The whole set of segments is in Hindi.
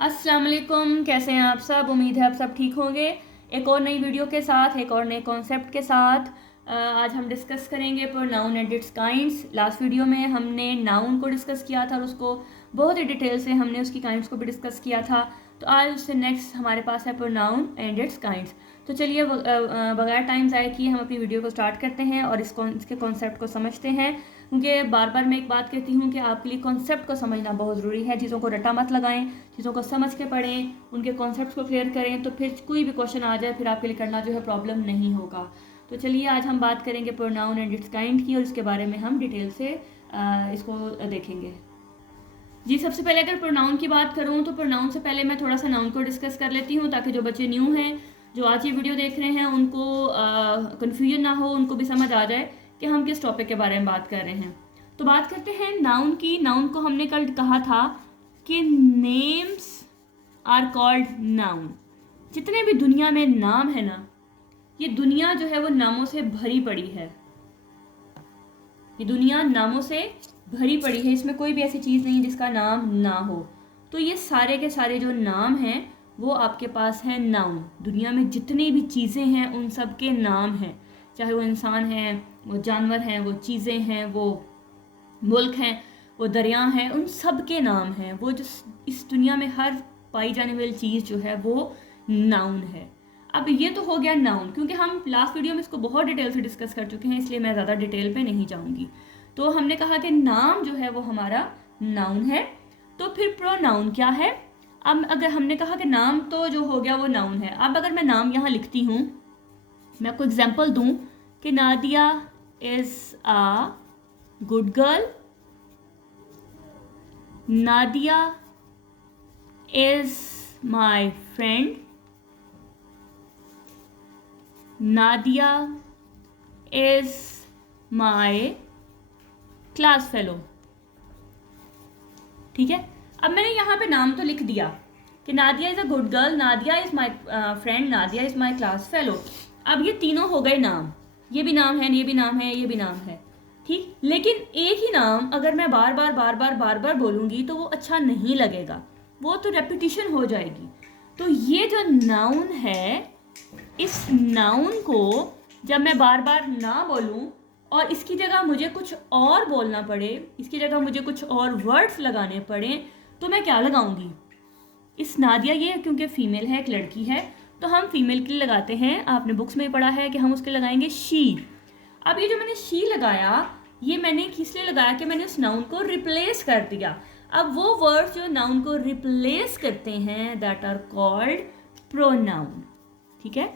अस्सलाम वालेकुम, कैसे हैं आप सब। उम्मीद है आप सब ठीक होंगे। एक और नई वीडियो के साथ, एक और नए कॉन्सेप्ट के साथ आज हम डिस्कस करेंगे pronoun and it's kinds. Last video में हमने नाउन को डिस्कस किया था और उसको बहुत ही डिटेल से हमने उसकी काइंड्स को भी डिस्कस किया था। तो आज उससे नेक्स्ट हमारे पास है प्रोनाउन एंड इट्स काइंड्स। तो चलिए बगैर टाइम ज़ाय किए हम अपनी वीडियो को स्टार्ट करते हैं और इसके कॉन्सेप्ट को समझते हैं। क्योंकि बार बार मैं एक बात कहती हूँ कि आपके लिए कॉन्सेप्ट को समझना बहुत ज़रूरी है। चीज़ों को रटा मत लगाएं, चीज़ों को समझ के पढ़ें, उनके कॉन्सेप्ट्स को क्लियर करें, तो फिर कोई भी क्वेश्चन आ जाए फिर आपके लिए करना जो है प्रॉब्लम नहीं होगा। तो चलिए आज हम बात करेंगे प्रोनाउन एंड इट्स काइंड की और इसके बारे में हम डिटेल से इसको देखेंगे। जी, सबसे पहले अगर प्रोनाउन की बात करूँ तो प्रोनाउन से पहले मैं थोड़ा सा नाउन को डिस्कस कर लेती हूँ, ताकि जो बच्चे न्यू हैं, जो आज ये वीडियो देख रहे हैं, उनको कन्फ्यूजन ना हो, उनको भी समझ आ जाए कि हम किस टॉपिक के बारे में बात कर रहे हैं। तो बात करते हैं नाउन की। नाउन को हमने कल कहा था कि नेम्स आर कॉल्ड नाउन। जितने भी दुनिया में नाम है ना, ये दुनिया जो है वो नामों से भरी पड़ी है। ये दुनिया नामों से भरी पड़ी है, इसमें कोई भी ऐसी चीज़ नहीं जिसका नाम ना हो। तो ये सारे के सारे जो नाम हैं वो आपके पास है नाउन। दुनिया में जितनी भी चीज़ें हैं उन सब के नाम हैं, चाहे वो इंसान हैं, वो जानवर हैं, वो चीज़ें हैं, वो मुल्क हैं, वो दरिया हैं, उन सब के नाम हैं। वो जो इस दुनिया में हर पाई जाने वाली चीज़ जो है वो नाउन है। अब ये तो हो गया नाउन, क्योंकि हम लास्ट वीडियो में इसको बहुत डिटेल से डिस्कस कर चुके हैं, इसलिए मैं ज़्यादा डिटेल पे नहीं जाऊँगी। तो हमने कहा कि नाम जो है वो हमारा नाउन है। तो फिर प्रोनाउन क्या है। अब अगर हमने कहा कि नाम तो जो हो गया वो नाउन है, अब अगर मैं नाम यहाँ लिखती हूँ, मैं आपको एग्जाम्पल दूँ कि Nadia is a good girl, Nadia is my friend, Nadia is my class fellow. ठीक है, अब मैंने यहाँ पे नाम तो लिख दिया कि Nadia is a good girl, Nadia is my friend, Nadia is my class fellow. अब ये तीनों हो गए नाम, ये भी नाम है, ये भी नाम है, ये भी नाम है। ठीक, लेकिन एक ही नाम अगर मैं बार बार बोलूँगी तो वो अच्छा नहीं लगेगा, वो तो रेपिटिशन हो जाएगी। तो ये जो नाउन है, इस नाउन को जब मैं बार बार ना बोलूं और इसकी जगह मुझे कुछ और बोलना पड़े, इसकी जगह मुझे कुछ और वर्ड्स लगाने पड़े, तो मैं क्या लगाऊंगी। इस नादिया, ये क्योंकि फीमेल है, एक लड़की है, तो हम फीमेल के लिए लगाते हैं। आपने बुक्स में पढ़ा है कि हम उसके लगाएंगे शी। अब ये जो मैंने शी लगाया, ये मैंने किस लिए लगाया कि मैंने उस नाउन को रिप्लेस कर दिया। अब वो वर्ड्स जो नाउन को रिप्लेस करते हैं, दैट आर कॉल्ड प्रोनाउन। ठीक है,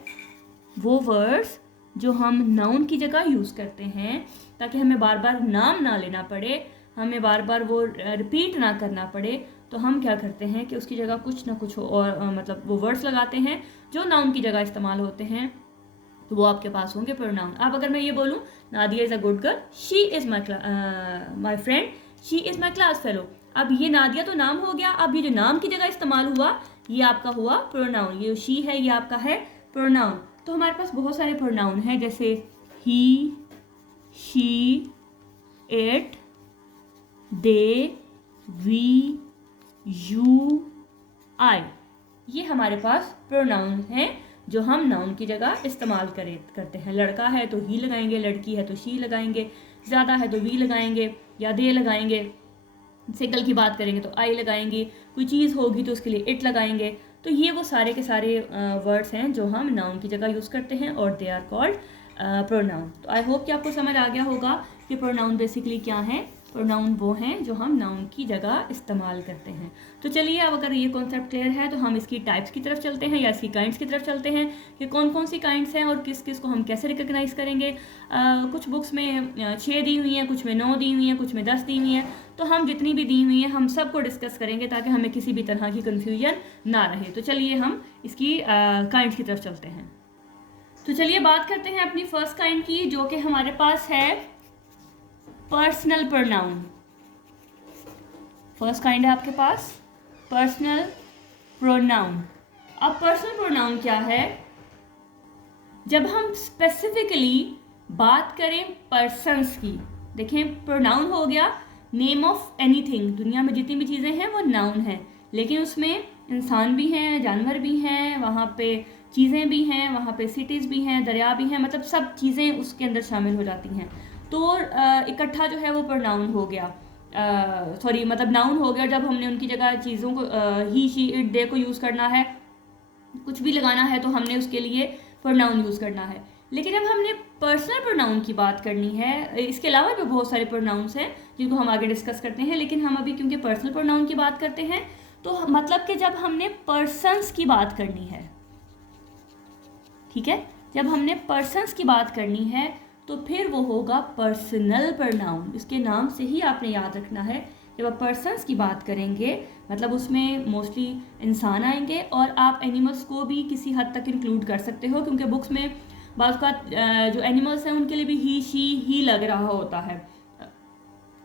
वो वर्ड्स जो हम नाउन की जगह यूज़ करते हैं ताकि हमें बार बार नाम ना लेना पड़े, हमें बार बार वो रिपीट ना करना पड़े, तो हम क्या करते हैं कि उसकी जगह कुछ ना कुछ और मतलब वो वर्ड्स लगाते हैं जो नाउन की जगह इस्तेमाल होते हैं, तो वो आपके पास होंगे प्रोनाउन। अब अगर मैं ये बोलूँ Nadia is a good girl, she is my friend, she is my class fellow. अब ये नादिया तो नाम हो गया, अब ये जो नाम की जगह इस्तेमाल हुआ ये आपका हुआ प्रोनाउन। ये शी है, ये आपका है प्रोनाउन। तो हमारे पास बहुत सारे प्रोनाउन हैं, जैसे he, she, it, they, we, you, I. ये हमारे पास प्रोनाउन हैं जो हम नाउन की जगह इस्तेमाल करते हैं। लड़का है तो ही लगाएंगे, लड़की है तो शी लगाएंगे, ज़्यादा है तो वी लगाएंगे या दे लगाएंगे, सिंगल की बात करेंगे तो आई लगाएंगे, कोई चीज़ होगी तो उसके लिए इट लगाएंगे। तो ये वो सारे के सारे वर्ड्स हैं जो हम नाउन की जगह यूज़ करते हैं और दे आर कॉल्ड प्रोनाउन। तो आई होप कि आपको समझ आ गया होगा कि प्रोनाउन बेसिकली क्या है। प्रोनाउन वो हैं जो हम नाउन की जगह इस्तेमाल करते हैं। तो चलिए, अब अगर ये कॉन्सेप्ट क्लियर है तो हम इसकी टाइप्स की तरफ चलते हैं या इसकी काइंड्स की तरफ चलते हैं कि कौन कौन सी काइंड्स हैं और किस किस को हम कैसे रिकग्नाइज़ करेंगे। कुछ बुक्स में 6 दी हुई हैं, कुछ में 9 दी हुई हैं, कुछ में 10 दी हुई हैं। तो हम जितनी भी दी हुई हैं हम सबको डिस्कस करेंगे ताकि हमें किसी भी तरह की कन्फ्यूजन ना रहे। तो चलिए हम इसकी काइंड्स की तरफ चलते हैं। तो चलिए बात करते हैं अपनी फर्स्ट काइंड की, जो कि हमारे पास है पर्सनल प्रोनाउन। फर्स्ट काइंड है आपके पास पर्सनल प्रोनाउन। अब पर्सनल प्रोनाउन क्या है, जब हम स्पेसिफिकली बात करें पर्सन्स की। देखें, प्रोनाउन हो गया नेम ऑफ एनीथिंग, दुनिया में जितनी भी चीज़ें हैं वो नाउन है, लेकिन उसमें इंसान भी हैं, जानवर भी हैं, वहाँ पे चीज़ें भी हैं, वहाँ पे सिटीज़ भी हैं, दरिया भी हैं, मतलब सब चीज़ें उसके अंदर शामिल हो जाती हैं। तो इकट्ठा जो है वो प्रोनाउन हो गया, सॉरी मतलब नाउन हो गया जब हमने उनकी जगह चीज़ों को ही, शी, इट, दे को यूज़ करना है, कुछ भी लगाना है तो हमने उसके लिए प्रोनाउन यूज़ करना है। लेकिन जब हमने पर्सनल प्रोनाउन की बात करनी है, इसके अलावा भी बहुत सारे प्रोनाउंस हैं जिनको हम आगे डिस्कस करते हैं, लेकिन हम अभी क्योंकि पर्सनल प्रोनाउन की बात करते हैं तो मतलब कि जब हमने पर्सन्स की बात करनी है, ठीक है, जब हमने पर्सन्स की बात करनी है तो फिर वो होगा पर्सनल प्रोनाउन। इसके नाम से ही आपने याद रखना है, जब आप पर्सन्स की बात करेंगे मतलब उसमें मोस्टली इंसान आएंगे, और आप एनिमल्स को भी किसी हद तक इंक्लूड कर सकते हो, क्योंकि बुक्स में बाज़ का जो एनिमल्स हैं उनके लिए भी ही, शी, ही लग रहा होता है।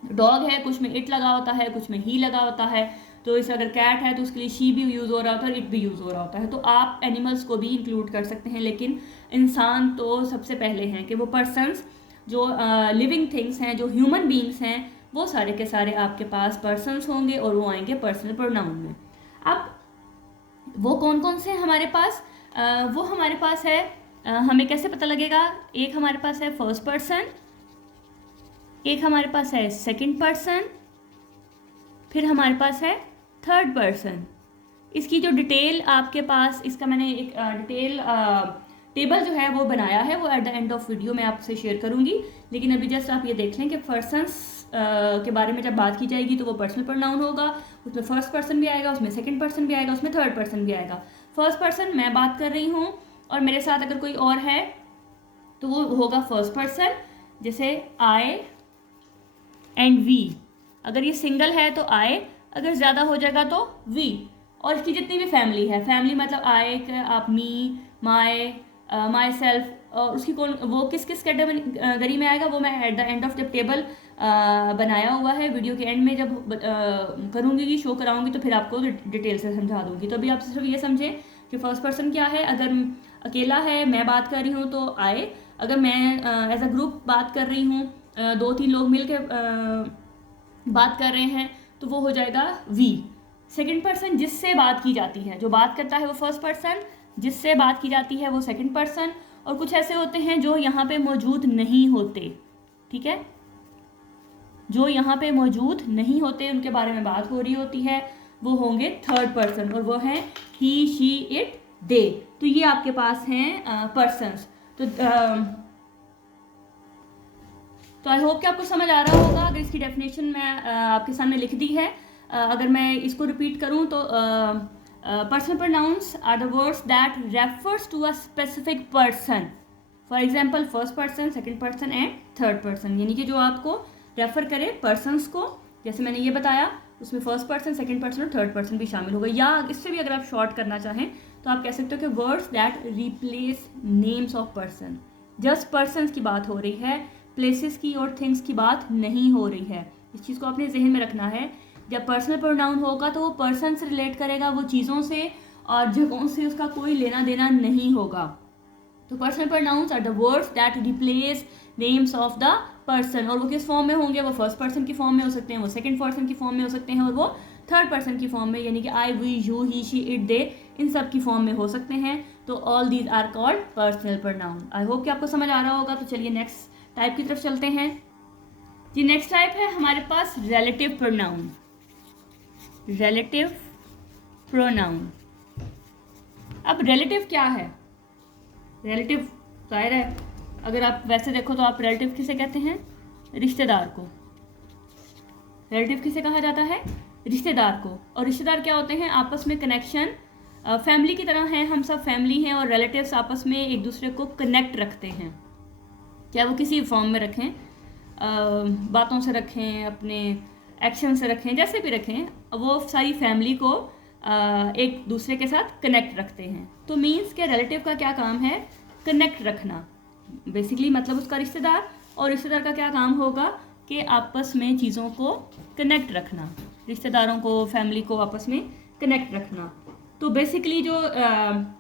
डॉग है, कुछ में इट लगा होता है, कुछ में ही लगा होता है, तो इस अगर कैट है तो उसके लिए शी भी यूज़ हो रहा होता है और इट भी यूज़ हो रहा होता है। तो आप एनिमल्स को भी इंक्लूड कर सकते हैं, लेकिन इंसान तो सबसे पहले हैं कि वो पर्सन्स जो लिविंग थिंग्स हैं, जो ह्यूमन बींग्स हैं, वो सारे के सारे आपके पास पर्सन्स होंगे और वो आएंगे पर्सनल प्रोनाउन में। अब वो कौन कौन से हैं हमारे पास? वो हमारे पास है, हमें कैसे पता लगेगा? एक हमारे पास है फर्स्ट पर्सन, एक हमारे पास है सेकंड पर्सन, फिर हमारे पास है थर्ड पर्सन। इसकी जो डिटेल आपके पास, इसका मैंने एक डिटेल टेबल जो है वो बनाया है, वो at the end of video में आपसे शेयर करूंगी। लेकिन अभी जस्ट आप ये देख लें कि पर्सन्स के बारे में जब बात की जाएगी तो वो पर्सनल प्रोनाउन होगा, उसमें फर्स्ट पर्सन भी आएगा, उसमें सेकंड पर्सन भी आएगा, उसमें थर्ड पर्सन भी आएगा। फर्स्ट पर्सन मैं बात कर रही हूँ और मेरे साथ अगर कोई और है तो वो होगा फर्स्ट पर्सन, जैसे आई एंड वी। अगर ये सिंगल है तो आई, अगर ज़्यादा हो जाएगा तो वी। और इसकी जितनी भी फैमिली है, फैमिली मतलब आई, आप, मी, माई सेल्फ, और उसकी कौन, वो किस किस कैटेगरी में आएगा वो मैं एट द एंड ऑफ जब टेबल बनाया हुआ है वीडियो के एंड में जब करूँगी, शो कराऊंगी, तो फिर आपको डिटेल से समझा दूंगी। तो अभी आप सिर्फ ये समझें कि फर्स्ट पर्सन क्या है। अगर अकेला है, मैं बात कर रही हूँ तो आई, अगर मैं एज अ ग्रुप बात कर रही हूँ, 2-3 लोग मिल के बात कर रहे हैं, तो वो हो जाएगा वी। सेकंड पर्सन जिससे बात की जाती है, जो बात करता है वो फर्स्ट पर्सन, जिससे बात की जाती है वो सेकंड पर्सन, और कुछ ऐसे होते हैं जो यहाँ पे मौजूद नहीं होते, ठीक है, जो यहाँ पे मौजूद नहीं होते, उनके बारे में बात हो रही होती है, वो होंगे थर्ड पर्सन, और वो हैं ही, शी, इट, दे। तो ये आपके पास हैं पर्सन्स। तो आई होप कि आपको समझ आ रहा होगा। अगर इसकी डेफिनेशन मैं आपके सामने लिख दी है, अगर मैं इसको रिपीट करूं तो personal pronouns are the words that refers to a specific person. For example first person, second person and third person, यानी कि जो आपको रेफर करे पर्सन्स को, जैसे मैंने ये बताया, उसमें फर्स्ट पर्सन, सेकंड पर्सन और थर्ड पर्सन भी शामिल होगा। या इससे भी अगर आप शॉर्ट करना चाहें तो आप कह सकते हो कि words that replace names of person. Just persons की बात हो रही है, प्लेसेस की और थिंग्स की बात नहीं हो रही है। इस चीज़ को अपने जहन में रखना है। जब पर्सनल प्रोनाउन होगा तो वो पर्सन से रिलेट करेगा, वो चीज़ों से और जगहों से उसका कोई लेना देना नहीं होगा। तो personal pronouns are the words that replace names of the person. और वो किस फॉर्म में होंगे? वो फर्स्ट पर्सन की फॉर्म में हो सकते हैं, वो सेकंड पर्सन की फॉर्म में हो सकते हैं, और वो थर्ड पर्सन की फॉर्म में, यानी कि I, we, you, he, she, it, they, इन सब की फॉर्म में हो सकते हैं। तो all these are called personal pronoun. I hope कि आपको समझ आ रहा होगा। तो चलिए नेक्स्ट टाइप की तरफ चलते हैं जी। नेक्स्ट टाइप है हमारे पास रिलेटिव प्रोनाउन। Relative pronoun. अब रिलेटिव क्या है? रिलेटिव जाहिर है, अगर आप वैसे देखो तो आप रिलेटिव किसे कहते हैं? रिश्तेदार को। रिलेटिव किसे कहा जाता है? रिश्तेदार को। और रिश्तेदार क्या होते हैं? आपस में कनेक्शन, फैमिली की तरह हैं, हम सब फैमिली हैं, और रिलेटिव्स आपस में एक दूसरे को कनेक्ट रखते हैं। क्या वो किसी फॉर्म में रखें, बातों से रखें, अपने एक्शन से रखें, जैसे भी रखें, वो सारी फैमिली को एक दूसरे के साथ कनेक्ट रखते हैं। तो मीन्स के रिलेटिव का क्या काम है? कनेक्ट रखना बेसिकली, मतलब उसका रिश्तेदार। और रिश्तेदार का क्या काम होगा कि आपस में चीज़ों को कनेक्ट रखना, रिश्तेदारों को, फैमिली को आपस में कनेक्ट रखना। तो बेसिकली जो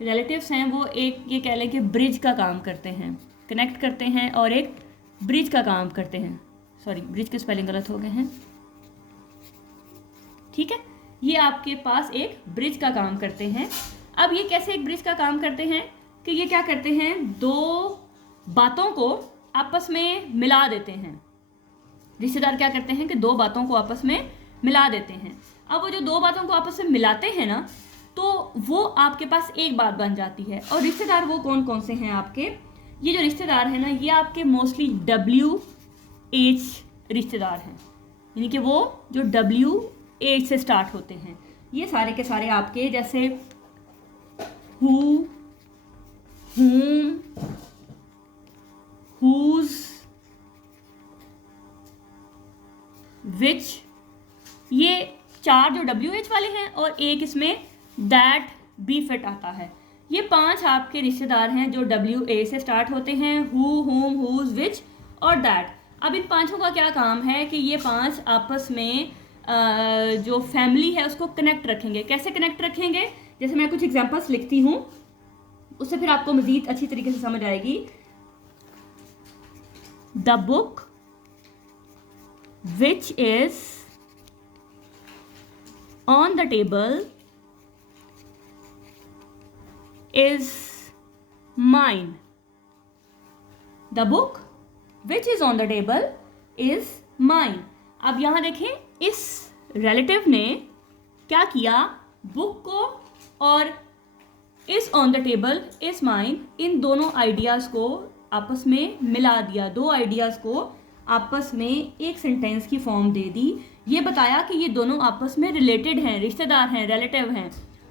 रिलेटिव्स हैं वो एक, ये कह लें कि ब्रिज का काम करते हैं, कनेक्ट करते हैं और एक ब्रिज का काम करते हैं। सॉरी, ब्रिज के स्पेलिंग गलत हो गए हैं, ठीक है। ये आपके पास एक ब्रिज का काम करते हैं। अब ये कैसे एक ब्रिज का काम करते हैं कि ये क्या करते हैं, दो बातों को आपस में मिला देते हैं। रिश्तेदार क्या करते हैं कि दो बातों को आपस में मिला देते हैं। अब वो जो दो बातों को आपस में मिलाते हैं ना, तो वो आपके पास एक बात बन जाती है। और रिश्तेदार वो कौन कौन से हैं आपके, ये जो रिश्तेदार हैं ना, ये आपके मोस्टली WH रिश्तेदार हैं, यानी कि वो जो WH से स्टार्ट होते हैं। ये सारे के सारे आपके जैसे who, whom, whose, which, ये चार जो WH वाले हैं और एक इसमें that भी फिट आता है। ये 5 आपके रिश्तेदार हैं जो WA से स्टार्ट होते हैं, who, whom, whose, which और that। अब इन पांचों का क्या काम है कि ये 5 आपस में जो फैमिली है उसको कनेक्ट रखेंगे। कैसे कनेक्ट रखेंगे, जैसे मैं कुछ एग्जांपल्स लिखती हूँ, उससे फिर आपको मज़ीद अच्छी तरीके से समझ आएगी। The book which is on the table is mine. The book which is on the table is mine. अब यहां देखें, इस रिलेटिव ने क्या किया, बुक को और इस on the table is mine, इन दोनों आइडियाज को आपस में मिला दिया। दो आइडियाज को आपस में एक सेंटेंस की फॉर्म दे दी। ये बताया कि ये दोनों आपस में रिलेटेड हैं, रिश्तेदार हैं, रिलेटिव हैं।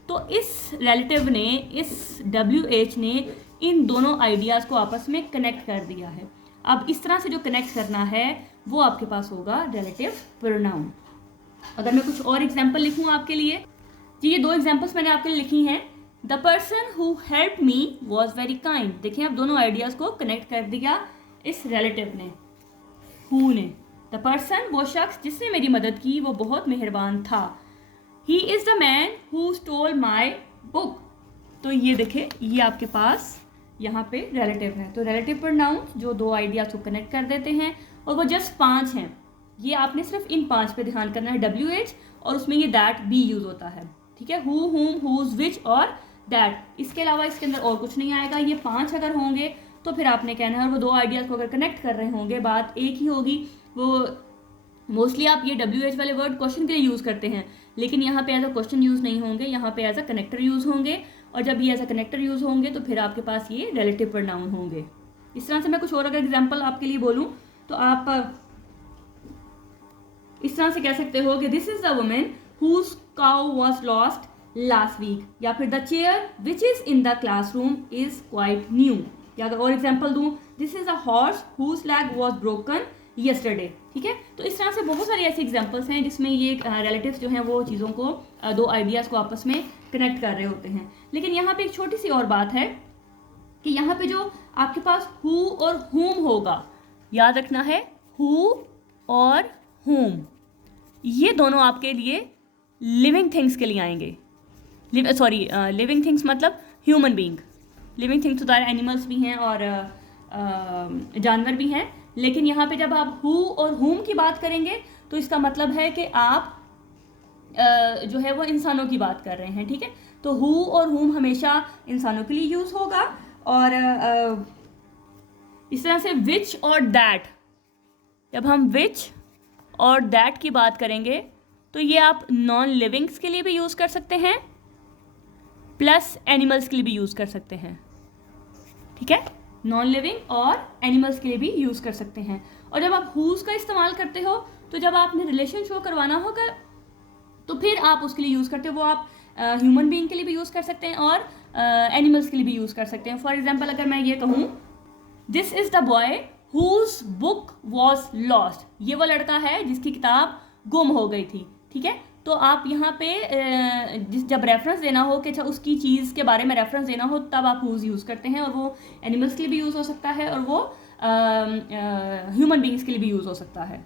तो इस रिलेटिव ने, इस WH ने इन दोनों आइडियाज़ को आपस में कनेक्ट कर दिया है। अब इस तरह से जो कनेक्ट करना है वो आपके पास होगा रिलेटिव प्रोनाउन। अगर मैं कुछ और एग्जांपल लिखूँ आपके लिए, जी ये 2 एग्जांपल्स मैंने आपके लिए लिखी हैं। The person who help me was very kind. देखिए अब दोनों आइडियाज़ को कनेक्ट कर दिया इस रिलेटिव ने, हु ने। द पर्सन, वो शख्स जिसने मेरी मदद की, वो बहुत मेहरबान था। He is the man who stole my book. तो ये देखें, ये आपके पास यहाँ पे रिलेटिव है। तो रिलेटिव प्रोनाउन जो 2 आइडियाज़ को कनेक्ट कर देते हैं, और वो जस्ट 5 हैं। ये आपने सिर्फ इन 5 पे ध्यान करना है, WH, और उसमें ये दैट भी यूज़ होता है, ठीक है, हु, हुम, हुज, विच और दैट। इसके अलावा इसके अंदर और कुछ नहीं आएगा। ये 5 अगर होंगे तो फिर आपने कहना है, और वो 2 आइडियाज़ को अगर कनेक्ट कर रहे होंगे, बात एक ही होगी। वो मोस्टली आप ये WH वाले वर्ड क्वेश्चन के लिए यूज़ करते हैं, लेकिन यहाँ पे एज अ क्वेश्चन यूज़ नहीं होंगे, यहाँ पे एज अ कनेक्टर यूज़ होंगे। और जब ये एज अ कनेक्टर यूज़ होंगे तो फिर आपके पास ये रिलेटिव प्रोनाउन होंगे। इस तरह से मैं कुछ और अगर एग्जांपल आपके लिए बोलूँ तो आप इस तरह से कह सकते हो कि this is the women whose cow was lost last week, या फिर the chair which is in the classroom is quite new. या अगर और एग्जाम्पल दूँ, this is a horse whose leg was broken yesterday. ठीक है, तो इस तरह से बहुत सारी ऐसी एग्जांपल्स हैं जिसमें ये रिलेटिव्स जो हैं वो चीज़ों को, 2 आइडियाज़ को आपस में कनेक्ट कर रहे होते हैं। लेकिन यहाँ पे एक छोटी सी और बात है कि यहाँ पे जो आपके पास हु और हुम होगा, याद रखना है, हु और हुम, ये दोनों आपके लिए लिविंग थिंग्स के लिए आएंगे। लिविंग थिंग्स मतलब ह्यूमन बीइंग। लिविंग थिंग्स तो एनिमल्स भी हैं और जानवर भी हैं, लेकिन यहाँ पे जब आप हु और हुम की बात करेंगे तो इसका मतलब है कि आप जो है वो इंसानों की बात कर रहे हैं। ठीक है, तो हु और हुम हमेशा इंसानों के लिए यूज़ होगा। और इस तरह से विच और दैट, जब हम विच और दैट की बात करेंगे तो ये आप नॉन लिविंग्स के लिए भी यूज़ कर सकते हैं, प्लस एनिमल्स के लिए भी यूज़ कर सकते हैं। ठीक है, नॉन लिविंग और एनिमल्स के लिए भी यूज़ कर सकते हैं। और जब आप हुज का इस्तेमाल करते हो तो जब आपने रिलेशन शो करवाना होगा तो फिर आप उसके लिए यूज़ करते हो। वो आप ह्यूमन बीइंग के लिए भी यूज़ कर सकते हैं और एनिमल्स के लिए भी यूज़ कर सकते हैं। फॉर एग्जाम्पल अगर मैं ये कहूँ, this is the boy whose book was lost, ये वो लड़का है जिसकी किताब गुम हो गई थी। ठीक है, तो आप यहाँ पे जब रेफरेंस देना हो कि अच्छा उसकी चीज़ के बारे में रेफरेंस देना हो तब आप हुज यूज़ करते हैं, और वो एनिमल्स के लिए भी यूज़ हो सकता है और वो ह्यूमन बींग्स के लिए भी यूज़ हो सकता है।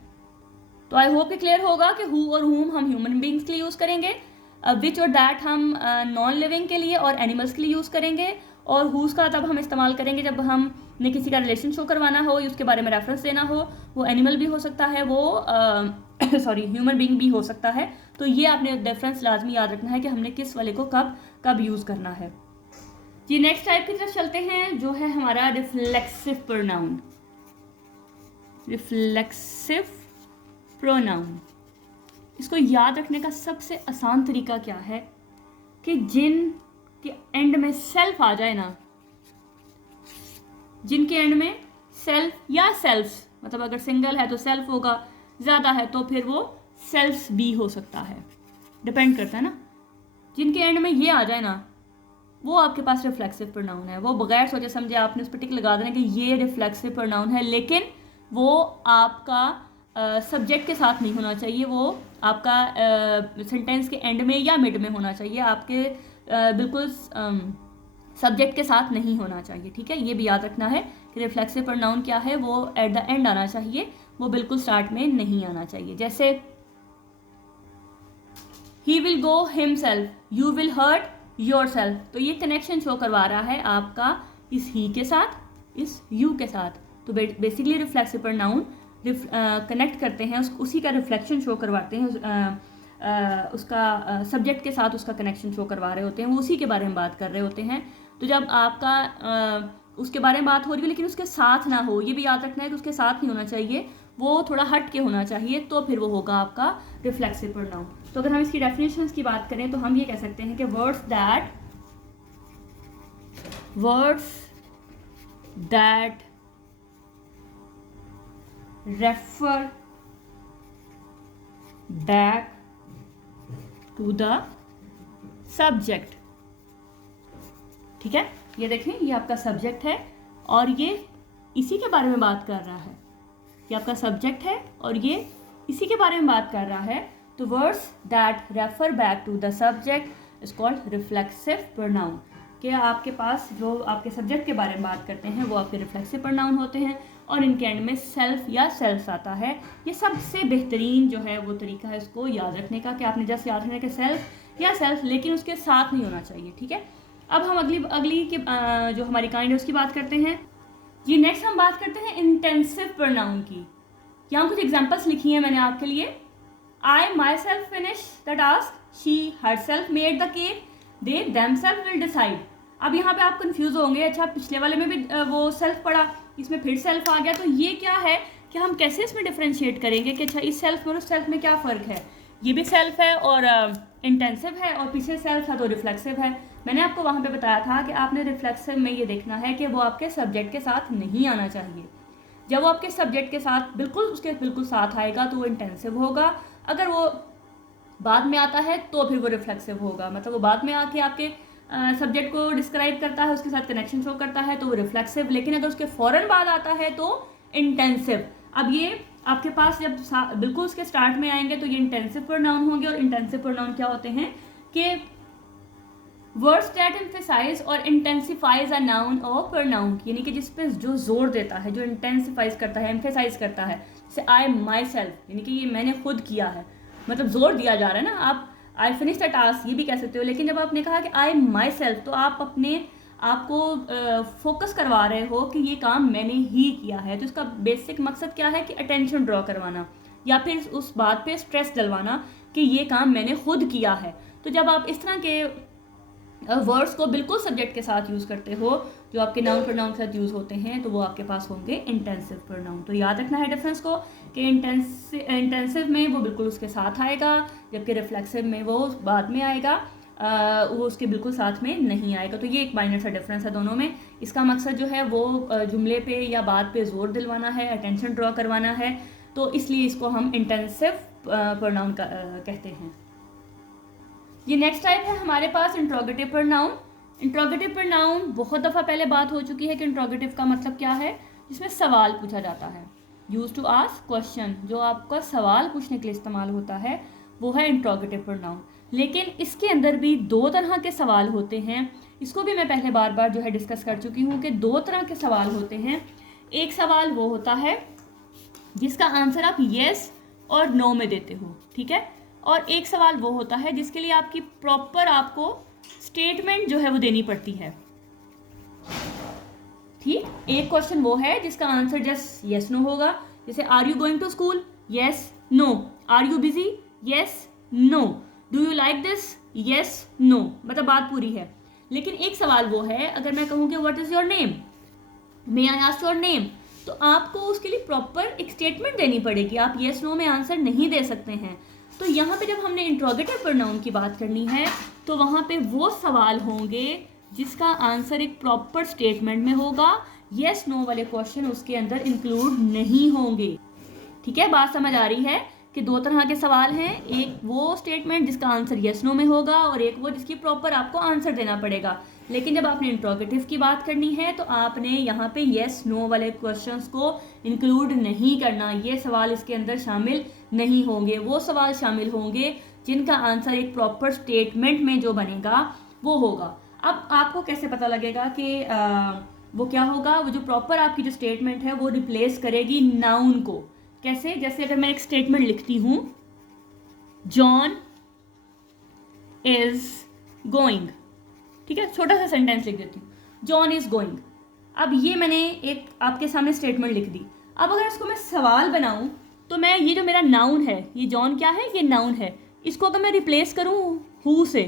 तो आई होप कि क्लियर होगा कि हु और हुम हम ह्यूमन बींग्स के लिए यूज़ करेंगे, विच और दैट हम नॉन लिविंग के लिए और एनिमल्स के लिए यूज़ करेंगे, और हुज का तब हम इस्तेमाल करेंगे जब हमने किसी का रिलेशन शो करवाना हो, उसके बारे में रेफरेंस देना हो। वो एनिमल भी हो सकता है, वो ह्यूमन बीइंग भी हो सकता है, तो ये आपने डिफरेंस लाजमी याद रखना है कि हमने किस वाले को कब कब यूज़ करना है। जी नेक्स्ट टाइप की तरफ चलते हैं, जो है हमारा रिफ्लेक्सिव प्रोनाउन। रिफ्लेक्सिव प्रोनाउन, इसको याद रखने का सबसे आसान तरीका क्या है कि जिन के एंड में सेल्फ आ जाए ना, जिनके एंड में सेल्फ या सेल्फ्स, मतलब अगर सिंगल है तो सेल्फ होगा, ज़्यादा है तो फिर वो सेल्फ्स भी हो सकता है, डिपेंड करता है ना। जिनके एंड में ये आ जाए ना, वो आपके पास रिफ्लेक्सिव प्रोनाउन है। वो बगैर सोचे समझे आपने उस पर टिक लगा देना कि ये रिफ्लेक्सिव प्रोनाउन है, लेकिन वो आपका सब्जेक्ट के साथ नहीं होना चाहिए, वो आपका सेंटेंस के एंड में या मिड में होना चाहिए, आपके बिल्कुल सब्जेक्ट के साथ नहीं होना चाहिए। ठीक है, ये भी याद रखना है कि रिफ्लेक्सिव प्रोनाउन क्या है, वो एट द एंड आना चाहिए, वो बिल्कुल स्टार्ट में नहीं आना चाहिए। जैसे he will go himself, you will hurt yourself, तो ये कनेक्शन शो करवा रहा है आपका इस ही के साथ, इस यू के साथ। तो बेसिकली रिफ्लेक्सिव प्रोनाउन कनेक्ट करते हैं, उसी का रिफ्लेक्शन शो करवाते हैं, उसका सब्जेक्ट के साथ उसका कनेक्शन शो करवा रहे होते हैं, वो उसी के बारे में बात कर रहे होते हैं। तो जब आपका उसके बारे में बात हो रही है लेकिन उसके साथ ना हो, ये भी याद रखना है कि उसके साथ नहीं होना चाहिए, वो थोड़ा हट के होना चाहिए, तो फिर वो होगा आपका रिफ्लेक्सिव प्रोनाउन। तो अगर हम इसकी डेफिनेशंस की बात करें तो हम ये कह सकते हैं कि words that refer back to the subject. ठीक है, ये देखें, ये आपका सब्जेक्ट है और ये इसी के बारे में बात कर रहा है, ये आपका सब्जेक्ट है और ये इसी के बारे में बात कर रहा है। तो words that refer back to the subject is called reflexive pronoun. कि आपके पास जो आपके सब्जेक्ट के बारे में बात करते हैं वो आपके रिफ्लेक्सिव प्रोनाउन होते हैं, और इनके एंड में सेल्फ या सेल्फ्स आता है। ये सबसे बेहतरीन जो है वो तरीका है इसको याद रखने का, कि आपने जस्ट याद रखना है कि सेल्फ या सेल्फ, लेकिन उसके साथ नहीं होना चाहिए। ठीक है, अब हम अगली के जो हमारी काइंड है उसकी बात करते हैं। जी नेक्स्ट हम बात करते हैं इंटेंसिव प्रोनाउन की। यहाँ कुछ एग्जांपल्स लिखी हैं मैंने आपके लिए। I myself finish the task, she herself made the cake, they themselves will decide. अब यहाँ पे आप कंफ्यूज होंगे, अच्छा पिछले वाले में भी वो सेल्फ पढ़ा, इसमें फिर सेल्फ आ गया, तो ये क्या है कि हम कैसे इसमें डिफ्रेंशिएट करेंगे कि अच्छा इस सेल्फ में और उस सेल्फ में क्या फ़र्क है। ये भी सेल्फ है और इंटेंसिव है, और पीछे सेल्फ था तो रिफ्लेक्सिव है। मैंने आपको वहाँ पे बताया था कि आपने रिफ्लेक्सिव में ये देखना है कि वो आपके सब्जेक्ट के साथ नहीं आना चाहिए। जब वो आपके सब्जेक्ट के साथ उसके बिल्कुल साथ आएगा तो वो इंटेंसिव होगा, अगर वो बाद में आता है तो फिर वो रिफ्लेक्सिव होगा। मतलब वो बाद में आके आपके सब्जेक्ट को डिस्क्राइब करता है, उसके साथ कनेक्शन शो करता है, तो वो रिफ्लेक्सिव। लेकिन अगर उसके फ़ौरन बाद आता है तो इंटेंसिव। अब ये आपके पास जब बिल्कुल उसके स्टार्ट में आएंगे तो ये इंटेंसिव प्रोनाउन होंगे। और इंटेंसिव प्रोनाउन क्या होते हैं कि वर्ड्स दैट एम्फेसाइज और इंटेंसिफाइज अ नाउन और प्रोनाउन, यानी कि जिस पे जो जोर देता है, जो इंटेंसिफाइज करता है, एम्फेसाइज करता है। जैसे आई माई सेल्फ, यानी कि ये मैंने खुद किया है, मतलब जोर दिया जा रहा है ना। आप आई फिनिश द टास्क ये भी कह सकते हो, लेकिन जब आपने कहा कि आई माई सेल्फ, तो आप अपने आपको फोकस करवा रहे हो कि ये काम मैंने ही किया है। तो इसका बेसिक मकसद क्या है कि अटेंशन ड्रॉ करवाना, या फिर उस बात पे स्ट्रेस डलवाना कि ये काम मैंने खुद किया है। तो जब आप इस तरह के वर्ड्स को बिल्कुल सब्जेक्ट के साथ यूज़ करते हो, जो आपके नाउन प्रोनाउन के साथ यूज़ होते हैं, तो वो आपके पास होंगे इंटेंसिव प्रोनाउन। तो याद रखना है डिफरेंस को कि इंटेंसिव में वो बिल्कुल उसके साथ आएगा, जबकि रिफ्लेक्सिव में वो बाद में आएगा, वो उसके बिल्कुल साथ में नहीं आएगा। तो ये एक माइनर सा डिफरेंस है दोनों में। इसका मकसद जो है वो जुमले पे या बात पे जोर दिलवाना है, अटेंशन ड्रॉ करवाना है, तो इसलिए इसको हम इंटेंसिव प्रोनाउन कहते हैं। ये नेक्स्ट टाइप है हमारे पास इंट्रोगेटिव प्रोनाउन। इंट्रोगेटिव प्रोनाउन बहुत दफ़ा पहले बात हो चुकी है कि इंट्रोगेटिव का मतलब क्या है, जिसमें सवाल पूछा जाता है। यूज टू आस्क क्वेश्चन, जो आपका सवाल पूछने के लिए इस्तेमाल होता है वो है इंट्रोगेटिव प्रोनाउन। लेकिन इसके अंदर भी दो तरह के सवाल होते हैं। इसको भी मैं पहले बार बार जो है डिस्कस कर चुकी हूँ कि दो तरह के सवाल होते हैं। एक सवाल वो होता है जिसका आंसर आप येस और नो में देते हो, ठीक है, और एक सवाल वो होता है जिसके लिए आपकी प्रॉपर आपको स्टेटमेंट जो है वो देनी पड़ती है। ठीक, एक क्वेश्चन वो है जिसका आंसर जस्ट येस नो होगा, जैसे are you going to school, yes no. Are you busy, yes no. Do you like this, yes no, मतलब बात पूरी है। लेकिन एक सवाल वो है, अगर मैं कहूँ कि what is your name, may I ask your name, तो आपको उसके लिए प्रॉपर एक स्टेटमेंट देनी पड़ेगी। आप येस नो में आंसर नहीं दे सकते हैं। तो यहाँ पे जब हमने इंट्रोगेटिव प्रोनाउन की बात करनी है तो वहाँ पे वो सवाल होंगे जिसका आंसर एक प्रॉपर स्टेटमेंट में होगा। येस नो वाले क्वेश्चन उसके अंदर इंक्लूड नहीं होंगे। ठीक है, बात समझ आ रही है कि दो तरह के सवाल हैं, एक वो स्टेटमेंट जिसका आंसर येस नो में होगा और एक वो जिसकी प्रॉपर आपको आंसर देना पड़ेगा। लेकिन जब आपने इंट्रोगेटिव की बात करनी है तो आपने यहाँ पे येस नो वाले क्वेश्चंस को इंक्लूड नहीं करना। ये सवाल इसके अंदर शामिल नहीं होंगे। वो सवाल शामिल होंगे जिनका आंसर एक प्रॉपर स्टेटमेंट में जो बनेगा वो होगा। अब आपको कैसे पता लगेगा कि वो क्या होगा? वो जो प्रॉपर आपकी जो स्टेटमेंट है वो रिप्लेस करेगी नाउन को। कैसे? जैसे अगर मैं एक स्टेटमेंट लिखती हूँ, जॉन इज गोइंग, ठीक है, छोटा सा सेंटेंस लिख देती हूँ, जॉन इज गोइंग। अब ये मैंने एक आपके सामने स्टेटमेंट लिख दी। अब अगर इसको मैं सवाल बनाऊं तो मैं, ये जो मेरा नाउन है, ये जॉन क्या है, ये नाउन है, इसको अगर मैं रिप्लेस करूं हु से,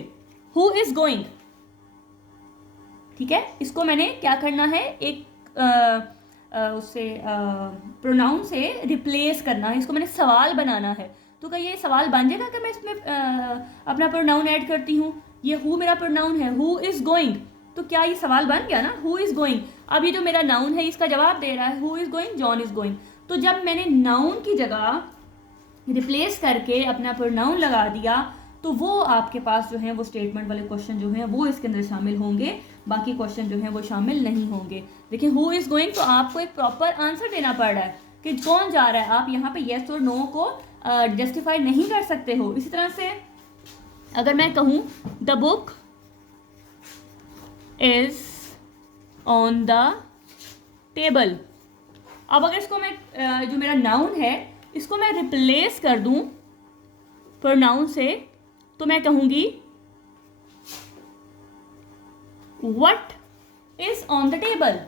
हु इज गोइंग, ठीक है, इसको मैंने क्या करना है, एक उससे प्रोनाउन से रिप्लेस करना है, इसको मैंने सवाल बनाना है। तो क्या ये सवाल बन जाएगा कि मैं इसमें अपना प्रोनाउन ऐड करती हूँ? ये हु मेरा प्रोनाउन है, हु इज गोइंग, तो क्या ये सवाल बन गया ना, हु इज गोइंग। अब ये जो मेरा नाउन है इसका जवाब दे रहा है, who is going, John is going. तो जब मैंने नाउन की जगह रिप्लेस करके अपना प्रोनाउन लगा दिया तो वो आपके पास जो है वो स्टेटमेंट वाले क्वेश्चन जो हैं वो इसके अंदर शामिल होंगे, बाकी क्वेश्चन जो हैं वो शामिल नहीं होंगे। देखिए, हु इज गोइंग, तो आपको एक प्रॉपर आंसर देना पड़ रहा है कि कौन जा रहा है। आप यहाँ पे येस और नो को जस्टिफाई नहीं कर सकते हो। इसी तरह से अगर मैं कहूँ the book is on the table, अब अगर इसको मैं जो मेरा नाउन है इसको मैं रिप्लेस कर दूं प्रोनाउन से, तो मैं कहूंगी what is on the table,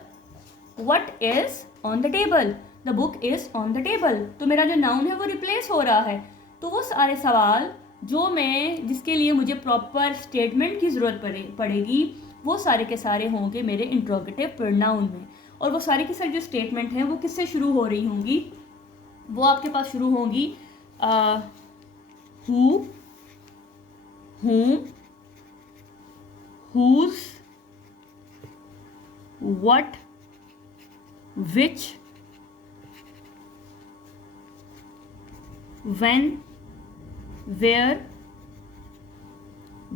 what is on the table, the book is on the table. तो मेरा जो नाउन है वो रिप्लेस हो रहा है। तो वो सारे सवाल जो मैं, जिसके लिए मुझे प्रॉपर स्टेटमेंट की ज़रूरत पड़ेगी, वो सारे के सारे होंगे मेरे इंट्रोगेटिव प्रोनाउन में। और वो सारी की सारी जो स्टेटमेंट हैं वो किससे शुरू हो रही होंगी? वो आपके पास शुरू होंगी who, whom, whose, what, which, when, where,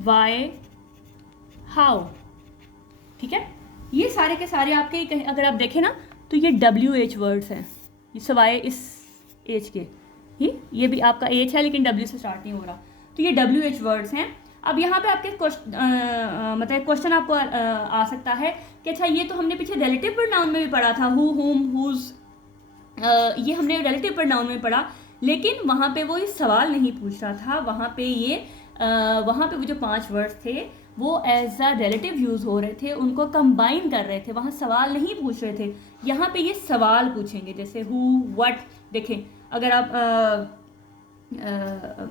why, how। ठीक है, ये सारे के सारे आपके, अगर आप देखें ना तो ये WH वर्ड्स हैं, ये सवाए इस एच के ही, ये भी आपका एच है लेकिन W से स्टार्ट नहीं हो रहा, तो ये WH वर्ड्स हैं। अब यहाँ पे आपके मतलब क्वेश्चन आपको आ सकता है कि अच्छा, ये तो हमने पीछे रिलेटिव प्रोनाउन में भी पढ़ा था, हु, हुम, हुज, ये हमने रिलेटिव प्रोनाउन में पढ़ा, लेकिन वहाँ पे वो ये सवाल नहीं पूछ रहा था। वहाँ पे वो जो 5 वर्ड्स थे वो एज अ रिलेटिव यूज़ हो रहे थे, उनको कंबाइन कर रहे थे, वहाँ सवाल नहीं पूछ रहे थे। यहाँ पे ये सवाल पूछेंगे, जैसे हु, व्हाट। देखें, अगर आप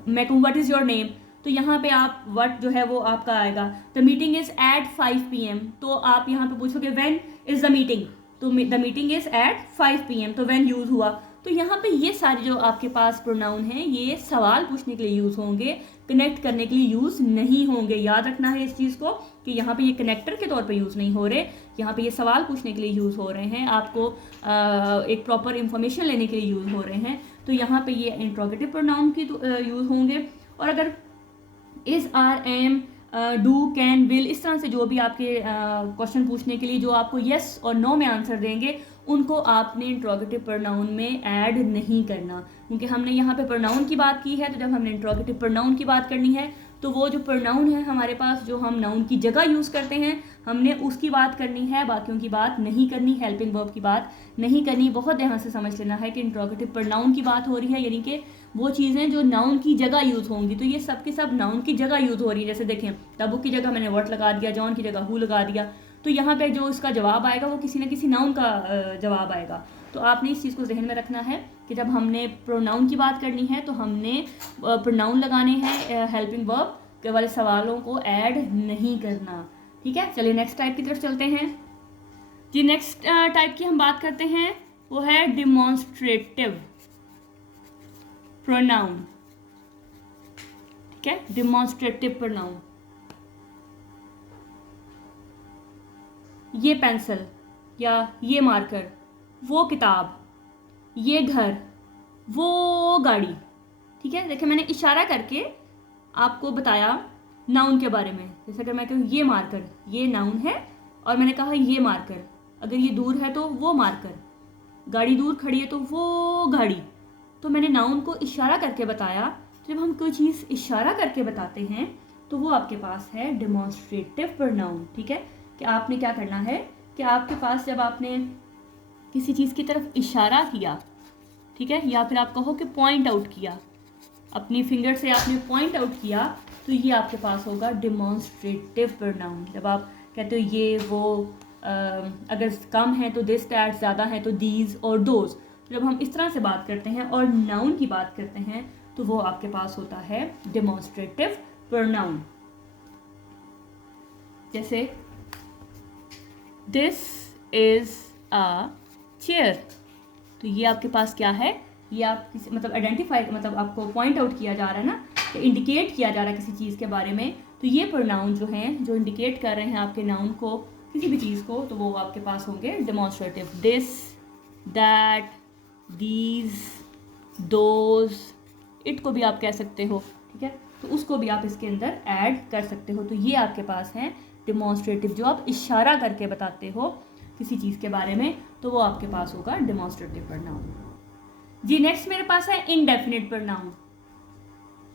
मैं कहूँ व्हाट इज़ योर नेम, तो यहाँ पे आप व्हाट जो है वो आपका आएगा। The meeting is at 5 PM, तो आप यहाँ पे पूछोगे व्हेन इज़ द मीटिंग, तो the meeting is at 5 PM, तो व्हेन यूज़ हुआ। तो यहाँ पे ये सारे जो आपके पास प्रोनाउन हैं ये सवाल पूछने के लिए यूज़ होंगे, कनेक्ट करने के लिए यूज़ नहीं होंगे। याद रखना है इस चीज़ को कि यहाँ पे ये कनेक्टर के तौर पे यूज़ नहीं हो रहे, यहाँ पे ये सवाल पूछने के लिए यूज़ हो रहे हैं, आपको एक प्रॉपर इंफॉर्मेशन लेने के लिए यूज़ हो रहे हैं। तो यहाँ पे ये इंट्रोगेटिव प्रोनाउन की यूज़ होंगे। और अगर is, are, am, do, can, will, इस तरह से जो भी आपके क्वेश्चन पूछने के लिए जो आपको येस और नो में आंसर देंगे, उनको आपने इंट्रोगेटिव प्रोनाउन में ऐड नहीं करना, क्योंकि हमने यहाँ पे प्रोनाउन की बात की है। तो जब हमने इंट्रोगेटिव प्रोनाउन की बात करनी है तो वो जो प्रोनाउन है हमारे पास, जो हम नाउन की जगह यूज़ करते हैं, हमने उसकी बात करनी है, बाकियों की बात नहीं करनी, हेल्पिंग वर्ब की बात नहीं करनी। बहुत ध्यान से समझ लेना है कि इंट्रोगेटिव प्रोनाउन की बात हो रही है, यानी कि वो चीज़ें जो नाउन की जगह यूज़ होंगी। तो ये सब की सब नाउन की जगह यूज़ हो रही है। जैसे देखें, द बुक की जगह मैंने व्हाट लगा दिया, जॉन की जगह हु लगा दिया, तो यहाँ पे जो इसका जवाब आएगा वो किसी न किसी नाउन का जवाब आएगा। तो आपने इस चीज़ को जहन में रखना है कि जब हमने प्रोनाउन की बात करनी है तो हमने प्रोनाउन लगाने हैं, हेल्पिंग वर्ब के वाले सवालों को ऐड नहीं करना। ठीक है, चलिए नेक्स्ट टाइप की तरफ चलते हैं जी। नेक्स्ट टाइप की हम बात करते हैं वो है डिमॉन्स्ट्रेटिव प्रोनाउन। ठीक है, डिमॉन्स्ट्रेटिव प्रोनाउन। ये पेंसिल या ये मार्कर, वो किताब, ये घर, वो गाड़ी। ठीक है, देखिए मैंने इशारा करके आपको बताया नाउन के बारे में। जैसे अगर मैं कहूँ ये मार्कर, ये नाउन है, और मैंने कहा ये मार्कर, अगर ये दूर है तो वो मार्कर, गाड़ी दूर खड़ी है तो वो गाड़ी। तो मैंने नाउन को इशारा करके बताया। जब हम कोई चीज़ इशारा करके बताते हैं तो वो आपके पास है डिमॉन्स्ट्रेटिव प्रोनाउन। ठीक है, कि आपने क्या करना है कि आपके पास जब आपने किसी चीज़ की तरफ इशारा किया, ठीक है, या फिर आप कहो कि पॉइंट आउट किया, अपनी फिंगर से आपने पॉइंट आउट किया, तो ये आपके पास होगा डिमॉन्स्ट्रेटिव प्रोनाउन। जब आप कहते हो ये वो, अगर कम है तो दिस दैट, ज़्यादा है तो दीज और दोज। जब हम इस तरह से बात करते हैं और नाउन की बात करते हैं तो वो आपके पास होता है डिमॉन्स्ट्रेटिव प्रोनाउन। जैसे दिस इज अ चेयर, तो ये आपके पास क्या है, ये आप किसी मतलब आइडेंटिफाई, मतलब आपको पॉइंट आउट किया जा रहा है ना, कि इंडिकेट किया जा रहा है किसी चीज़ के बारे में। तो ये प्रोनाउन जो हैं, जो इंडिकेट कर रहे हैं आपके नाउन को, किसी भी चीज़ को, तो वो आपके पास होंगे demonstrative. This, that, these, those, it को भी आप कह सकते हो। ठीक है, तो उसको भी आप इसके अंदर ऐड कर सकते हो। तो ये आपके पास हैं डिमॉन्स्ट्रेटिव, जो आप इशारा करके बताते हो किसी चीज़ के बारे में, तो वो आपके पास होगा डिमॉन्स्ट्रेटिव प्रोनाउन जी। नेक्स्ट मेरे पास है इनडेफिनिट प्रोनाउन।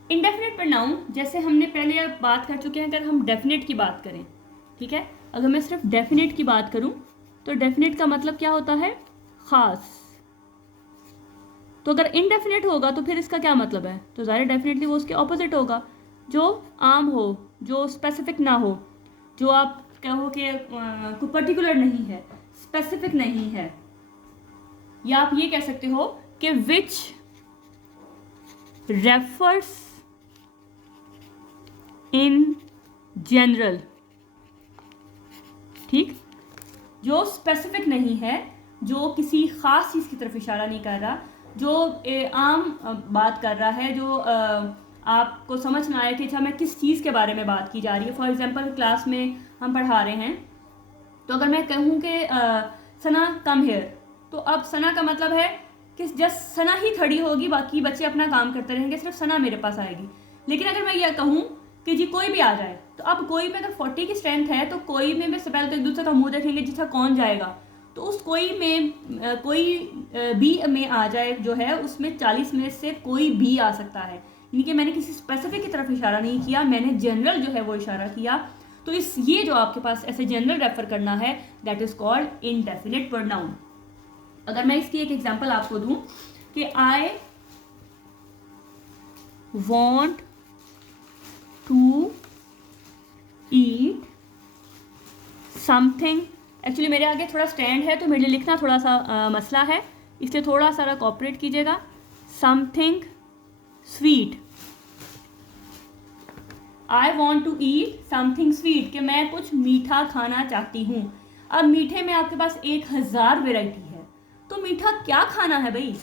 इनडेफिनिट प्रोनाउन, जैसे हमने पहले बात कर चुके हैं, अगर हम डेफिनेट की बात करें, ठीक है, अगर मैं सिर्फ डेफिनेट की बात करूं तो डेफिनेट का मतलब क्या होता है, ख़ास। तो अगर इनडेफिनेट होगा तो फिर इसका क्या मतलब है, तो ज़ाहिर डेफिनेटली वो उसके ऑपोजिट होगा, जो आम हो, जो स्पेसिफिक ना हो, जो आप कहो कि कोई पर्टिकुलर नहीं है, स्पेसिफिक नहीं है। या आप ये कह सकते हो कि विच रेफर्स इन जनरल। ठीक, जो स्पेसिफिक नहीं है, जो किसी ख़ास चीज़ की तरफ इशारा नहीं कर रहा, जो आम बात कर रहा है, जो आपको समझ ना आए कि अच्छा मैं किस चीज़ के बारे में बात की जा रही है। फॉर एग्जांपल क्लास में हम पढ़ा रहे हैं, तो अगर मैं कहूँ कि सना कम हेयर, तो अब सना का मतलब है कि जस्ट सना ही खड़ी होगी, बाकी बच्चे अपना काम करते रहेंगे, सिर्फ सना मेरे पास आएगी। लेकिन अगर मैं यह कहूँ कि जी कोई भी आ जाए, तो अब कोई में अगर 40 की स्ट्रेंथ है तो कोई में मैं पहले तो एक दूसरे का मुंह देखेंगे जिसका कौन जाएगा, तो उस कोई में कोई बी में आ जाए जो है, उसमें 40 में से कोई भी आ सकता है। यानी कि मैंने किसी स्पेसिफिक की तरफ इशारा नहीं किया, मैंने जनरल जो है वो इशारा किया। तो इस ये जो आपके पास ऐसे जनरल रेफर करना है, that is called indefinite pronoun. अगर मैं इसकी एक एग्जांपल आपको दूं कि I want to eat something. Actually मेरे आगे थोड़ा स्टैंड है तो मेरे लिए लिखना थोड़ा सा मसला है, इसलिए थोड़ा सा कोऑपरेट कीजिएगा। Something sweet, I want to eat something sweet, कि मैं कुछ मीठा खाना चाहती हूँ। अब मीठे में आपके पास 1000 वेराइटी है, तो मीठा क्या खाना है भाई,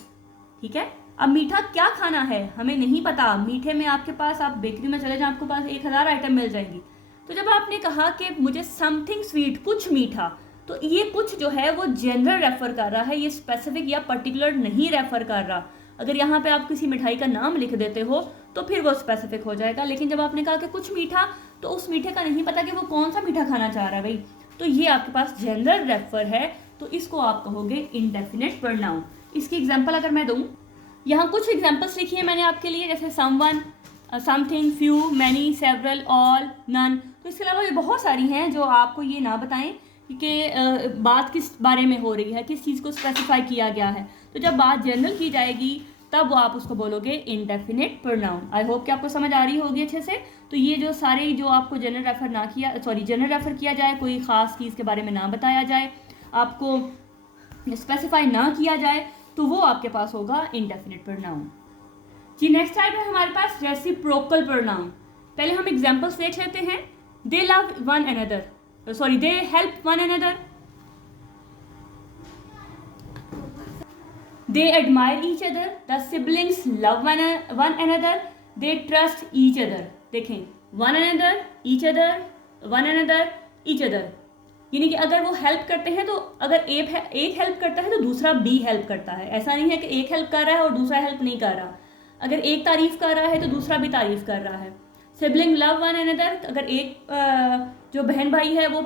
ठीक है। अब मीठा क्या खाना है हमें नहीं पता। मीठे में आपके पास, आप बेकरी में चले जाएं, आपके पास 1000 आइटम मिल जाएंगी। तो जब आपने कहा कि मुझे समथिंग स्वीट, कुछ मीठा, तो ये कुछ जो है वो जनरल रेफर कर रहा है, ये स्पेसिफिक या पर्टिकुलर नहीं रेफर कर रहा। अगर यहाँ पे आप किसी मिठाई का नाम लिख देते हो तो फिर वो स्पेसिफिक हो जाएगा। लेकिन जब आपने कहा कि कुछ मीठा, तो उस मीठे का नहीं पता कि वो कौन सा मीठा खाना चाह रहा है भाई, तो ये आपके पास जनरल रेफर है, तो इसको आप कहोगे इनडेफिनिट प्रोनाउन। इसकी एग्जाम्पल अगर मैं दूँ, यहाँ कुछ एग्जाम्पल्स लिखी है मैंने आपके लिए, जैसे someone, something, few, many, several, all, none. तो इसके अलावा भी बहुत सारी हैं जो आपको ये ना बताएं कि बात किस बारे में हो रही है, किस चीज़ को स्पेसिफाई किया गया है। तो जब बात जनरल की जाएगी तब वो आप उसको बोलोगे इनडेफिनिट प्रोनाउन। आई होप कि आपको समझ आ रही होगी अच्छे से। तो ये जो सारे जो आपको जनरल रेफर ना किया, जनरल रेफर किया जाए, कोई ख़ास चीज़ के बारे में ना बताया जाए, आपको स्पेसिफाई ना किया जाए, तो वो आपके पास होगा इंडेफिनिट प्रोनाउन। जी नेक्स्ट टाइप है हमारे पास रेसिप्रोकल प्रोनाउन। पहले हम एग्जांपल्स देख लेते हैं। They love one another, sorry they help one another, they admire each other, the siblings love one another, they trust each other. देखें, one another, each other, one another, each other, यानी कि अगर वो हेल्प करते हैं तो अगर एक हेल्प करता है तो दूसरा भी हेल्प करता है। ऐसा नहीं है कि एक हेल्प कर रहा है और दूसरा हेल्प नहीं कर रहा। अगर एक तारीफ कर रहा है तो दूसरा भी तारीफ कर रहा है। सिबलिंग लव वन अनदर, अगर एक जो बहन भाई है वो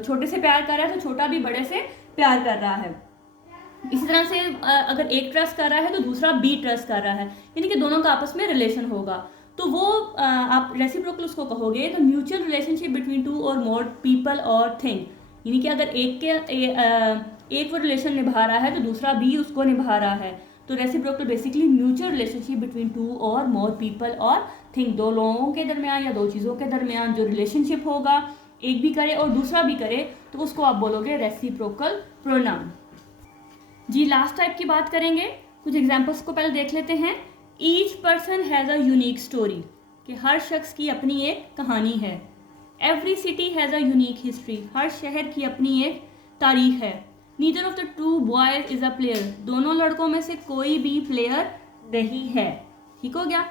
छोटे से प्यार कर रहा है तो छोटा भी बड़े से प्यार कर रहा है। इसी तरह से अगर एक ट्रस्ट कर रहा है तो दूसरा भी ट्रस्ट कर रहा है, यानी कि दोनों का आपस में रिलेशन होगा। तो वो आप रेसिप्रोकल उसको कहोगे the mutual relationship between two और मोर पीपल और थिंग, यानी कि अगर एक वो रिलेशन निभा रहा है तो दूसरा भी उसको निभा रहा है। तो reciprocal basically mutual relationship between two और मोर पीपल और थिंग, दो लोगों के दरमियान या दो चीज़ों के दरमियान जो रिलेशनशिप होगा, एक भी करे और दूसरा भी करे, तो उसको आप बोलोगे रेसिप्रोकल प्रोनाउन। जी लास्ट टाइप की बात करेंगे। कुछ एग्जाम्पल्स को पहले देख लेते हैं। Each person has a unique story, कि हर शख्स की अपनी एक कहानी है। Every city has a unique history, हर शहर की अपनी एक तारीख है। Neither of the two boys is a player, दोनों लड़कों में से कोई भी प्लेयर नहीं है। ठीक हो गया,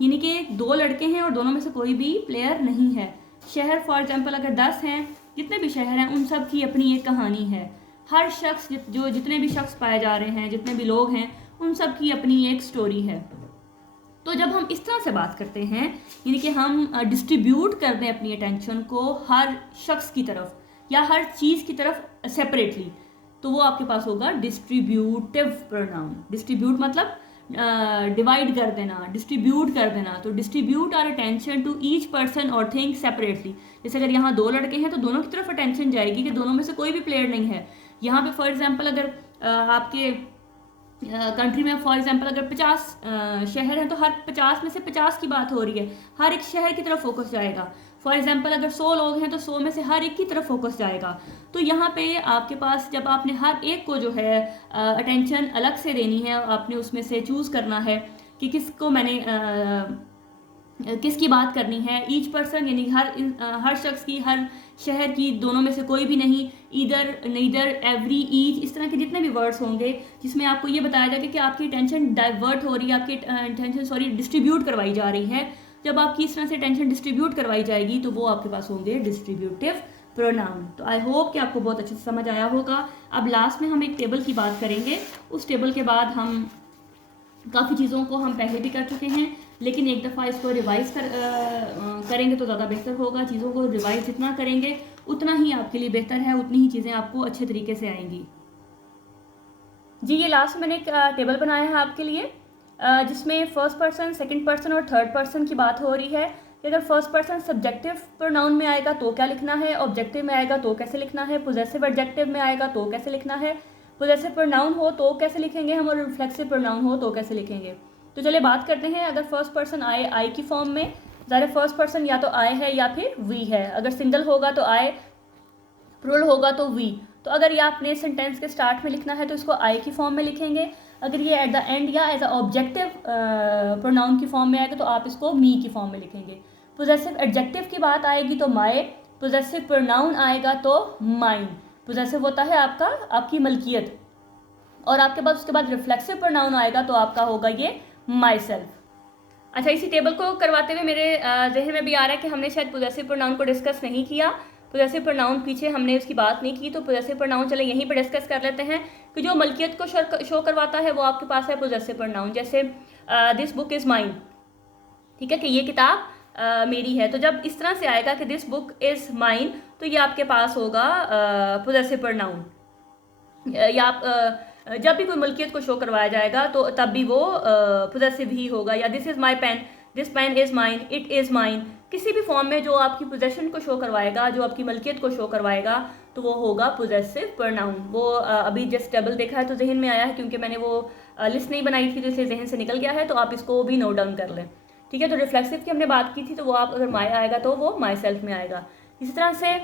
यानी कि दो लड़के हैं और दोनों में से कोई भी प्लेयर नहीं है। शहर फॉर एग्जाम्पल अगर 10 हैं, जितने भी शहर हैं उन सब की अपनी एक कहानी है। हर शख्स जितने भी शख्स पाए जा रहे हैं, जितने भी लोग हैं, उन सब की अपनी एक स्टोरी है। तो जब हम इस तरह से बात करते हैं, यानी कि हम डिस्ट्रीब्यूट कर दें अपनी अटेंशन को हर शख्स की तरफ या हर चीज़ की तरफ सेपरेटली, तो वो आपके पास होगा डिस्ट्रीब्यूटिव प्रोनाउन। डिस्ट्रीब्यूट मतलब डिवाइड कर देना, डिस्ट्रीब्यूट कर देना। तो distribute our attention to each person और थिंग सेपरेटली। जैसे अगर यहाँ दो लड़के हैं तो दोनों की तरफ अटेंशन जाएगी कि दोनों में से कोई भी प्लेयर नहीं है। यहाँ पे फॉर एग्जांपल अगर आपके कंट्री में फॉर एग्जांपल अगर 50 शहर हैं तो हर 50 में से 50 की बात हो रही है, हर एक शहर की तरफ फोकस जाएगा। फॉर एग्जांपल अगर 100 लोग हैं तो 100 में से हर एक की तरफ फोकस जाएगा। तो यहाँ पे आपके पास जब आपने हर एक को जो है अटेंशन अलग से देनी है, आपने उसमें से चूज़ करना है कि किसको मैंने किसकी बात करनी है। ईच पर्सन यानी हर शख्स की, हर शहर की, दोनों में से कोई भी नहीं, ईदर, नीदर, एवरी, ईच, इस तरह के जितने भी वर्ड्स होंगे जिसमें आपको ये बताया जाएगा कि आपकी अटेंशन डाइवर्ट हो रही है, आपकी अटेंशन डिस्ट्रीब्यूट करवाई जा रही है। जब आपकी इस तरह से अटेंशन डिस्ट्रीब्यूट करवाई जाएगी तो वो आपके पास होंगे डिस्ट्रीब्यूटिव प्रोनाउन। तो आई होप कि आपको बहुत अच्छे से समझ आया होगा। अब लास्ट में हम एक टेबल की बात करेंगे। उस टेबल के बाद हम काफ़ी चीज़ों को हम पहले भी कर चुके हैं, लेकिन एक दफ़ा इसको रिवाइज करेंगे तो ज़्यादा बेहतर होगा। चीज़ों को रिवाइज जितना करेंगे उतना ही आपके लिए बेहतर है, उतनी ही चीज़ें आपको अच्छे तरीके से आएंगी। जी ये लास्ट में मैंने एक टेबल बनाया है आपके लिए, जिसमें फर्स्ट पर्सन, सेकंड पर्सन और थर्ड पर्सन की बात हो रही है कि अगर फर्स्ट पर्सन सब्जेक्टिव प्रोनाउन में आएगा तो क्या लिखना है, ऑब्जेक्टिव में आएगा तो कैसे लिखना है, पोजेसिव एडजेक्टिव में आएगा तो कैसे लिखना है, पोजेसिव प्रोनाउन हो तो कैसे लिखेंगे हम, और रिफ्लेक्सिव प्रोनाउन हो तो कैसे लिखेंगे। तो चलिए बात करते हैं। अगर फर्स्ट पर्सन आए आई की फॉर्म में, ज़रा फर्स्ट पर्सन या तो आई है या फिर वी है। अगर सिंगल होगा तो आई, प्लूरल होगा तो वी। तो अगर ये आपने सेंटेंस के स्टार्ट में लिखना है तो इसको आई की फॉर्म में लिखेंगे। अगर ये एट द एंड या एज अ ऑब्जेक्टिव प्रोनाउन की फॉर्म में आएगा तो आप इसको मी की फॉर्म में लिखेंगे। पोजेसिव एडजेक्टिव की बात आएगी तो माय, पोजेसिव प्रोनाउन आएगा तो माइन। पोजेसिव होता है आपकी मलकियत, और आपके पास उसके बाद रिफ्लेक्सिव प्रोनाउन आएगा तो आपका होगा ये माई सेल्फ। अच्छा, इसी टेबल को करवाते हुए मेरे जहन में भी आ रहा है कि हमने शायद पोजेसिव प्रोनाउन को डिस्कस नहीं किया। पोजेसिव प्रोनाउन पीछे हमने उसकी बात नहीं की, तो पोजेसिव प्रोनाउन चले यहीं पर डिस्कस कर लेते हैं कि जो मलकियत को शो करवाता है वो आपके पास है पोजेसिव प्रोनाउन। जैसे दिस बुक इज़ माइन, ठीक है, कि ये किताब मेरी है। तो जब इस तरह से आएगा कि दिस बुक इज़ माइन, तो ये आपके पास होगा पोजेसिव प्रोनाउन। या आप जब भी कोई मलकियत को शो करवाया जाएगा तो तब भी वो पोजेसिव ही होगा। या this is my pen, this pen is mine, it is mine, किसी भी फॉर्म में जो आपकी पोजेशन को शो करवाएगा, जो आपकी मलकियत को शो करवाएगा, तो वो होगा पोजेसिव प्रोनाउन। वो अभी जस्ट टेबल देखा है तो जहन में आया है, क्योंकि मैंने वो लिस्ट नहीं बनाई थी तो इसलिए जहन से निकल गया है। तो आप इसको भी नोट डाउन कर लें, ठीक है। तो रिफ्लेक्सिव की हमने बात की थी, तो वो आप अगर माई आएगा तो वो माई सेल्फ में आएगा। इसी तरह से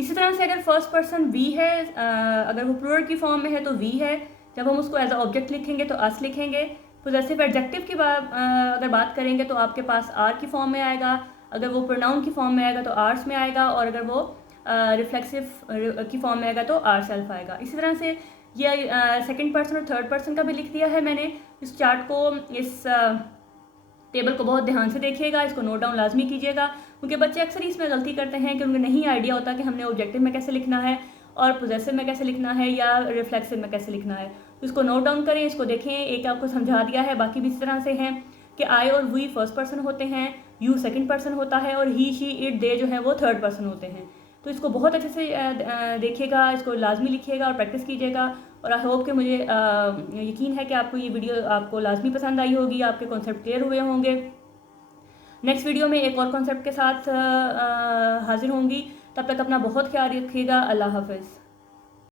इसी तरह से अगर फर्स्ट पर्सन वी है, अगर वो प्लूरल की फॉर्म में है तो वी है, जब हम उसको एज अ ऑब्जेक्ट लिखेंगे तो अस लिखेंगे। पोजेसिव एडजेक्टिव की अगर बात करेंगे तो आपके पास आर की फॉर्म में आएगा, अगर वो प्रोनाउन की फॉर्म में आएगा तो आर्स में आएगा, और अगर वो रिफ्लेक्सिव की फॉर्म में आएगा तो आर सेल्फ आएगा। इसी तरह से ये सेकंड पर्सन और थर्ड पर्सन का भी लिख दिया है मैंने। इस चार्ट को, इस टेबल को बहुत ध्यान से देखिएगा, इसको नोट डाउन लाजमी कीजिएगा, क्योंकि बच्चे अक्सर इसमें गलती करते हैं कि उन्हें नहीं आइडिया होता कि हमने ऑब्जेक्टिव में कैसे लिखना है और पोजेसिव में कैसे लिखना है या रिफ्लेक्सिव में कैसे लिखना है। तो इसको नोट डाउन करें, इसको देखें। एक आपको समझा दिया है, बाकी भी इस तरह से हैं कि आई और वी फर्स्ट पर्सन होते हैं, यू सेकंड पर्सन होता है, और ही शी इट दे जो है वो थर्ड पर्सन होते हैं। तो इसको बहुत अच्छे से देखिएगा, इसको लाजमी लिखिएगा और प्रैक्टिस कीजिएगा। और आई होप कि मुझे यकीन है कि आपको ये वीडियो आपको लाजमी पसंद आई होगी, आपके कॉन्सेप्ट क्लियर हुए होंगे। नेक्स्ट वीडियो में एक और कॉन्सेप्ट के साथ हाजिर होंगी। तब तक अपना बहुत ख्याल रखिएगा। अल्लाह हाफ़िज़।